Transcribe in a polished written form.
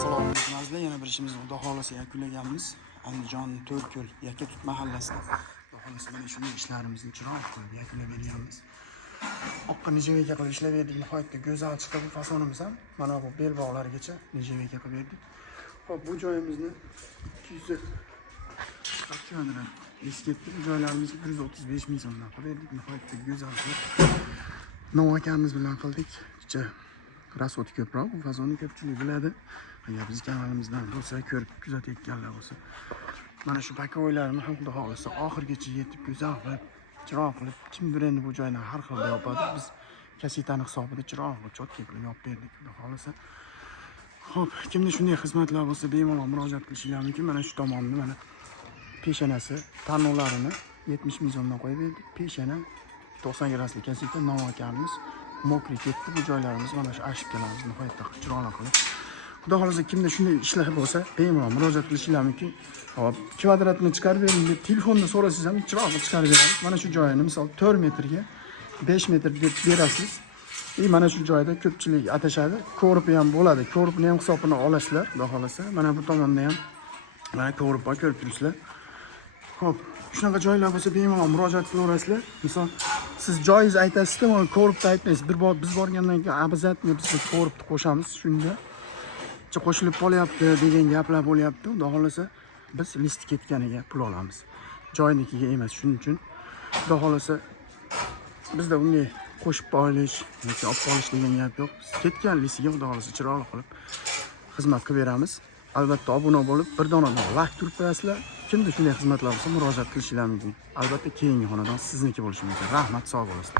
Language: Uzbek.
Assalomu alaykum azizlar. Yana bir ishimizni Xudo xolasa yakunlaganmiz. Andijon To'rtko'l Yakatut mahallasida. Xudo xolasa mana shunday ishlarimizni chiroq qilib yakunlab berganmiz. Oqqa nijavaga qilib ishlab berdik. Nihoyatda go'zal chiqdi bu fasonimiz ham. Mana bu belbog'larigacha nijavaga qilib berdik. Xo'p, bu joyimizni 200 qachondir eskitdi. Bu joylarimizga 135 ming so'mdan qilib berdik. Nihoyatda go'zal qilib Novakamiz bilan qildik. Rasoti ko'proq bu fasonni ko'pchilik biladi. Agar biz kanalimizdan bo'lsa, ko'rib kuzatayotganlar bo'lsa, mana shu pakoylarni ham Xudo xolasa oxirgacha yetib go'zal qilib, chiroq qilib, kimdir endi bu joyni har xil yopadi. Biz kasetani hisobida chiroq qilib, chotki qilib yopib berdik, Xudo xolasa. Xo'p, kimda shunday xizmatlar bo'lsa, bemalol murojaat qilishingiz mumkin. Mana shu tomonni mana peshanasi, tanlovlarini 70 ming so'mdan qo'yib berdik. Peshana 90 grammlik kaseta Novakamiz mokri ketdi. Bu joylarimiz mana shu ashibkalarimiz nihoyatda chiroyli qilib. Xudo xolasa kimda shunday ishlar bo'lsa, bemalol murojaat qilishingiz mumkin. Hop, kvadratni chiqarib bering deb telefonda so'rasangiz ham chiroyli chiqarib beramiz. Mana shu joyini misol 4 metrga 5 metr deb berasiz. Mana shu joyda ko'pchilik atashadi. Ko'ripi ham bo'ladi. Ko'ripni ham hisobini olasizlar, Xudo xolasa. Mana bu tomonda ham mana ko'rib ko'rib turibsizlar. Xo'p, shunaqa joylar bo'lsa bemalol murojaat qilaverasizlar. Misol siz joyingiz aytasizda, mana ko'ribni aytmaysiz. Biz borgandan keyin обязательно biz ko'ribni qo'shamiz. Shunda qo'shilib qolyapti degan gaplar bo'lyapti. Xudo xolasa biz listi ketganiga pul olamiz. Joynikiga emas. Shuning uchun Xudo xolasa bizda bunday qo'shib olish yoki olib qolish degan gap yo'q. Ketgan listiga Xudo xolasa chiroyli qilib xizmat qilib beramiz. Albatta obuna bo'lib, bir donadan like turib qo'yasizlar. Kimda shunday xizmatlar bo'lsa murojaat qilishingiz mumkin. Albatta keyingi xonadon sizniki bo'lishi mumkin. Rahmat, sog' bo'lasizlar.